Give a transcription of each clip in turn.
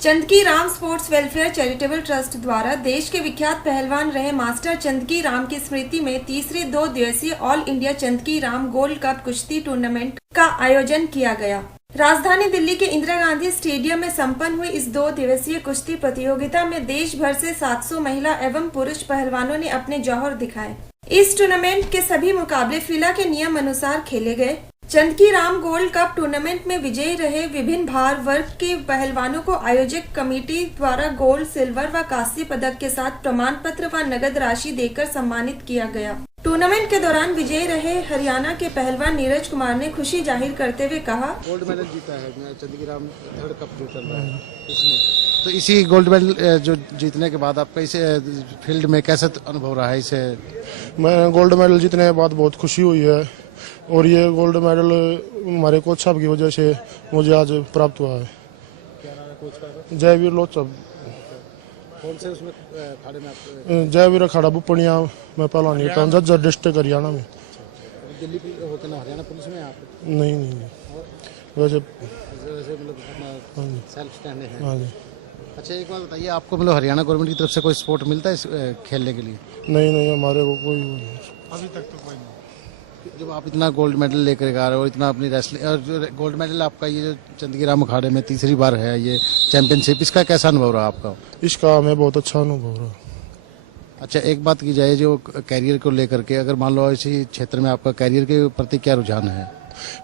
चंदकी Ram sports welfare charitable trust द्वारा देश के विख्यात पहलवान रहे मास्टर चंदकी राम की स्मृति में तीसरे 2 दिवसीय all India Chandgi Ram gold cup कुश्ती टूर्नामेंट का आयोजन किया गया। राजधानी दिल्ली के इंदिरा गांधी स्टेडियम में संपन्न हुई इस 2 दिवसीय कुश्ती प्रतियोगिता में देश भर से 700 महिला एवं पुरुष पहलवानों ने अपने जौहर दिखाए। इस टूर्नामेंट के सभी मुकाबले फिला के नियम अनुसार खेले गए। चंदकी राम गोल्ड कप टूर्नामेंट में विजयी रहे विभिन्न भार वर्ग के पहलवानों को आयोजक कमेटी द्वारा गोल्ड, सिल्वर व कांस्य पदक के साथ प्रमाण पत्र व नगद राशि देकर सम्मानित किया गया। टूर्नामेंट के दौरान विजयी रहे हरियाणा के पहलवान नीरज कुमार ने खुशी जाहिर करते हुए कहा, गोल्ड मेडल जीता है चंदकी राम थर्ड कप जो चल रहा है इसमें, तो इसी गोल्ड मेडल जो जीतने के बाद आपका इस फील्ड में कैसा अनुभव रहा है? इसे मैं गोल्ड मेडल जीतने के बाद बहुत खुशी हुई है और ये गोल्ड मेडल हमारे कोच साहब की वजह से मुझे आज प्राप्त हुआ है। क्या नाम है कोच का? जयवीर लोचब। कौन से उसमें अखाड़े में आप? जयवीर अखाड़ा बुपनिया में पहलवानी करता हूँ, जज्जर डिस्ट्रिक्ट हरियाणा में। दिल्ली होते ना हरियाणा पुलिस में आप? नहीं वैसे मतलब अपना सेल्फ स्टैंड है। हाँ जी। अच्छा, एक बात बताइए, आपको मतलब हरियाणा गवर्नमेंट की तरफ से कोई सपोर्ट मिलता है इस खेलने के लिए? नहीं हमारे को कोई अभी तक तो कोई नहीं। जब आप इतना गोल्ड मेडल लेकर आ रहे हो, इतना अपनी रेसलिंग और जो गोल्ड मेडल आपका ये जो चंदकी राम अखाड़े में तीसरी बार है ये चैंपियनशिप, इसका कैसा अनुभव रहा आपका? इसका हमें बहुत अच्छा अनुभव रहा। अच्छा, एक बात की जाए जो कैरियर को लेकर के, अगर मान लो इसी क्षेत्र में आपका कैरियर के प्रति क्या रुझान है?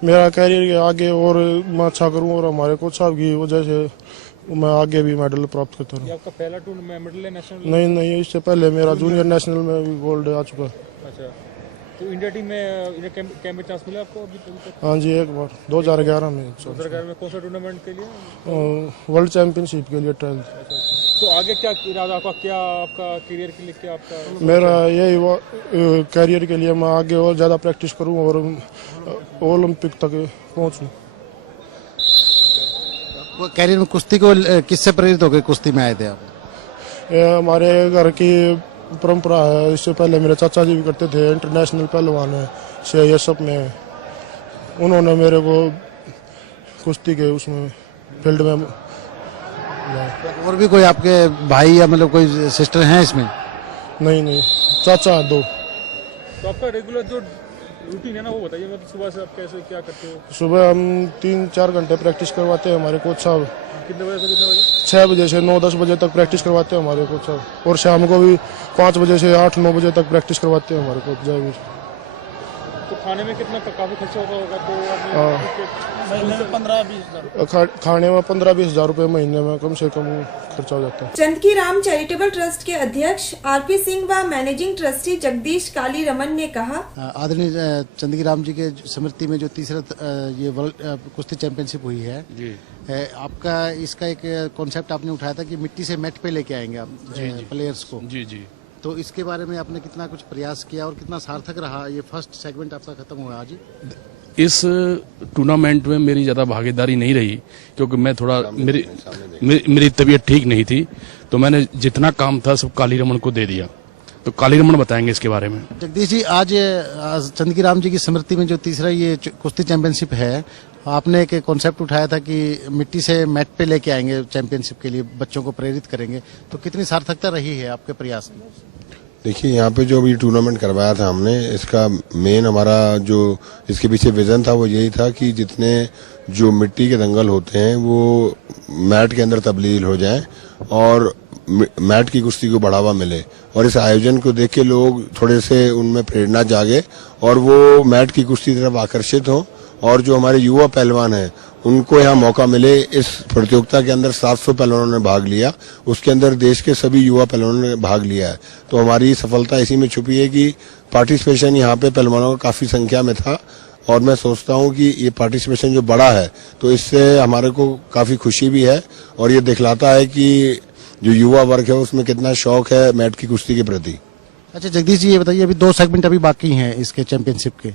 मेरा कैरियर के आगे और मैं अच्छा करूँ और हमारे कोच साहब की वजह से मैं आगे भी मेडल प्राप्त करता रहूँ। आपका पहला टूर्नामेंट मेडल है नेशनल? नहीं, इससे पहले मेरा जूनियर नेशनल में भी गोल्ड आ चुका। अच्छा, तो इंडिया टीम में इंडिया कैंप में चांस मिला आपको अभी तक? हाँ जी, एक बार 2011 में। 2011 में कौन सा टूर्नामेंट के लिए? वर्ल्ड चैंपियनशिप के लिए ट्रायल। तो आगे क्या इरादा आपका, क्या आपका करियर के लिए क्या आपका? मेरा यही करियर के लिए मैं आगे और ज़्यादा प्रैक्टिस करूं और ओलंपिक तक पहुंचूं। कैरियर में कुश्ती को किससे प्रेरित होकर कुश्ती में आए थे आप? ये हमारे घर की परंपरा है। इससे पहले मेरे चाचा जी भी करते थे, इंटरनेशनल पहलवान है CISF में। उन्होंने मेरे को कुश्ती के उसमें फील्ड में। और भी कोई आपके भाई या मतलब कोई सिस्टर हैं इसमें? नहीं, चाचा 2। तो आपका रेगुलर जो रूटीन है ना वो बताइए, मतलब सुबह से आप कैसे क्या करते हो? सुबह हम 3-4 घंटे प्रैक्टिस करवाते हैं हमारे कोच साहब। कितने बजे से कितने बजे? 6 बजे से 9-10 बजे तक प्रैक्टिस करवाते हैं हमारे कोच साहब, और शाम को भी 5 बजे से 8-9 बजे तक प्रैक्टिस करवाते हैं हमारे कोच जयवीर। तो खाने में कितना काफी खर्चा होता होगा? तो महीने में 15-20 हज़ार, खाने में 15-20 हज़ार रुपए महीने में कम से कम खर्चा हो जाता है। चंदकी राम चैरिटेबल ट्रस्ट के अध्यक्ष RP सिंह व मैनेजिंग ट्रस्टी जगदीश काली रमन ने कहा, आदरणीय चंदकी राम जी के स्मृति में जो तीसरा ये वर्ल्ड कुश्ती चैंपियनशिप हुई है जी, आपका इसका एक कॉन्सेप्ट आपने उठाया था कि मिट्टी से मैट पे लेके आएंगे आप प्लेयर्स को। जी, तो इसके बारे में आपने कितना कुछ प्रयास किया और कितना सार्थक रहा? ये फर्स्ट सेगमेंट आपका खत्म हुआ आज। इस टूर्नामेंट में मेरी ज़्यादा भागीदारी नहीं रही क्योंकि मैं थोड़ा मेरी तबीयत ठीक नहीं थी, तो मैंने जितना काम था सब काली रमन को दे दिया। तो काली रमन बताएंगे इसके बारे में। जगदीश जी, आज चंदकी राम जी की स्मृति में जो तीसरा ये कुश्ती चैंपियनशिप है, आपने एक कॉन्सेप्ट उठाया था कि मिट्टी से मैट पे लेके आएंगे चैंपियनशिप के लिए, बच्चों को प्रेरित करेंगे, तो कितनी सार्थकता रही है आपके प्रयास की? देखिए, यहाँ पे जो अभी टूर्नामेंट करवाया था हमने, इसका मेन हमारा जो इसके पीछे विजन था वो यही था कि जितने जो मिट्टी के दंगल होते हैं वो मैट के अंदर तब्दील हो जाएं और मैट की कुश्ती को बढ़ावा मिले, और इस आयोजन को देख के लोग थोड़े से उनमें प्रेरणा जागे और वो मैट की कुश्ती की तरफ आकर्षित हों, और जो हमारे युवा पहलवान हैं उनको यहाँ मौका मिले। इस प्रतियोगिता के अंदर 700 पहलवानों ने भाग लिया, उसके अंदर देश के सभी युवा पहलवानों ने भाग लिया है। तो हमारी सफलता इसी में छुपी है कि पार्टिसिपेशन यहाँ पे पहलवानों का काफी संख्या में था, और मैं सोचता हूँ कि ये पार्टिसिपेशन जो बड़ा है तो इससे हमारे को काफी खुशी भी है, और ये दिखलाता है कि जो युवा वर्ग है उसमें कितना शौक है मैट की कुश्ती के प्रति। अच्छा जगदीश जी, ये बताइए, अभी 2 सेगमेंट अभी बाकी हैं इसके चैंपियनशिप के।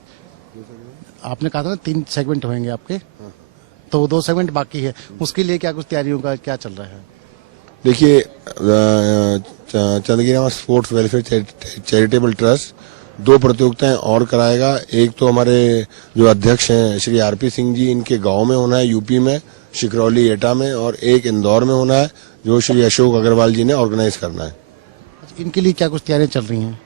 आपने कहा था ना 3 सेगमेंट होंगे आपके, तो 2 सेगमेंट बाकी है, उसके लिए क्या कुछ तैयारियों का क्या चल रहा है? देखिए, Chandgi Ram sports welfare charitable trust 2 प्रतियोगिताएं और कराएगा। एक तो हमारे जो अध्यक्ष हैं श्री RP सिंह जी, इनके गांव में होना है यूपी में, शिकरौली एटा में और एक इंदौर में होना है, जो श्री अशोक अग्रवाल जी ने ऑर्गेनाइज करना है। इनके लिए क्या कुछ तैयारियां चल रही हैं?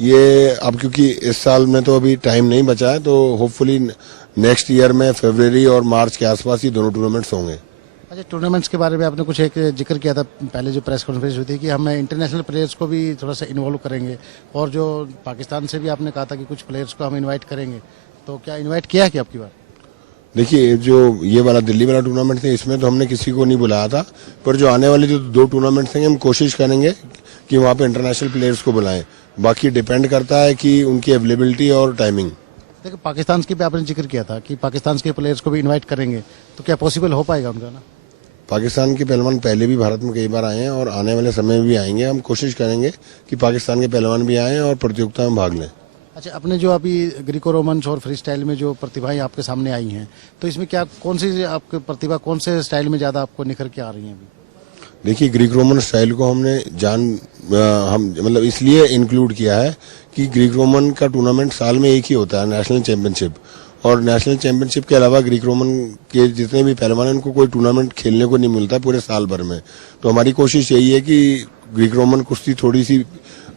ये अब क्योंकि इस साल में तो अभी टाइम नहीं बचा है, तो होपफुली नेक्स्ट ईयर में फरवरी और मार्च के आसपास ही दोनों टूर्नामेंट्स होंगे। अच्छा, टूर्नामेंट्स के बारे में आपने कुछ एक जिक्र किया था पहले जो प्रेस कॉन्फ्रेंस हुई थी कि हम इंटरनेशनल प्लेयर्स को भी थोड़ा सा इन्वॉल्व करेंगे, और जो पाकिस्तान से भी आपने कहा था कि कुछ प्लेयर्स को हम इनवाइट करेंगे, तो क्या इनवाइट किया क्या आपकी बार? देखिए, जो ये वाला दिल्ली वाला टूर्नामेंट था, इसमें तो हमने किसी को नहीं बुलाया था, पर जो आने वाले जो 2 टूर्नामेंट्स हैं, हम कोशिश करेंगे कि वहाँ पे इंटरनेशनल प्लेयर्स को बुलाएं। बाकी डिपेंड करता है कि उनकी अवेलेबिलिटी और टाइमिंग। देखिए, पाकिस्तान की भी आपने जिक्र किया था कि पाकिस्तान के प्लेयर्स को भी इनवाइट करेंगे, तो क्या पॉसिबल हो पाएगा उनका ना? पाकिस्तान के पहलवान पहले भी भारत में कई बार आए हैं और आने वाले समय में भी आएंगे। हम कोशिश करेंगे कि पाकिस्तान के पहलवान भी आएं और प्रतियोगिता में भाग लें। अच्छा, अपने जो अभी ग्रीको रोमन्स और फ्री स्टाइल में जो प्रतिभाएं आपके सामने आई हैं, तो इसमें क्या कौन सी आपकी प्रतिभा कौन से स्टाइल में ज्यादा आपको निखर के आ रही है अभी? देखिए, ग्रीक रोमन स्टाइल को हमने हम मतलब इसलिए इंक्लूड किया है कि ग्रीक रोमन का टूर्नामेंट साल में एक ही होता है, नेशनल चैंपियनशिप। और नेशनल चैंपियनशिप के अलावा ग्रीक रोमन के जितने भी पहलवान हैं, उनको कोई टूर्नामेंट खेलने को नहीं मिलता पूरे साल भर में। तो हमारी कोशिश यही है कि ग्रीक रोमन कुश्ती थोड़ी सी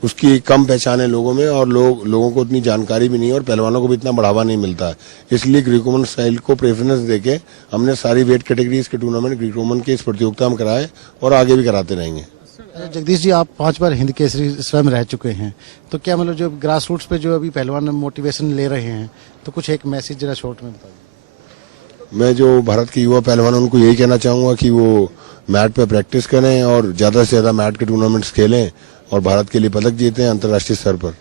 उसकी कम पहचान है लोगों में, और लोगों को उतनी जानकारी भी नहीं है और पहलवानों को भी इतना बढ़ावा नहीं मिलता है। इसलिए ग्रीक रोमन स्टाइल को प्रेफरेंस देके हमने सारी वेट कैटेगरीज के टूर्नामेंट ग्रीक रोमन के इस प्रतियोगिता में कराए और आगे भी कराते रहेंगे। जगदीश जी, आप 5 बार हिंद केसरी स्वयं रह चुके हैं, तो क्या मतलब जो ग्रास रूट्स पे जो अभी पहलवान मोटिवेशन ले रहे हैं, तो कुछ एक मैसेज जरा शॉर्ट में बताइए। मैं जो भारत के युवा पहलवान उनको यही कहना चाहूंगा कि वो मैट पे प्रैक्टिस करें और ज्यादा से ज्यादा मैट के टूर्नामेंट्स खेलें और भारत के लिए पदक जीतें अंतर्राष्ट्रीय स्तर पर।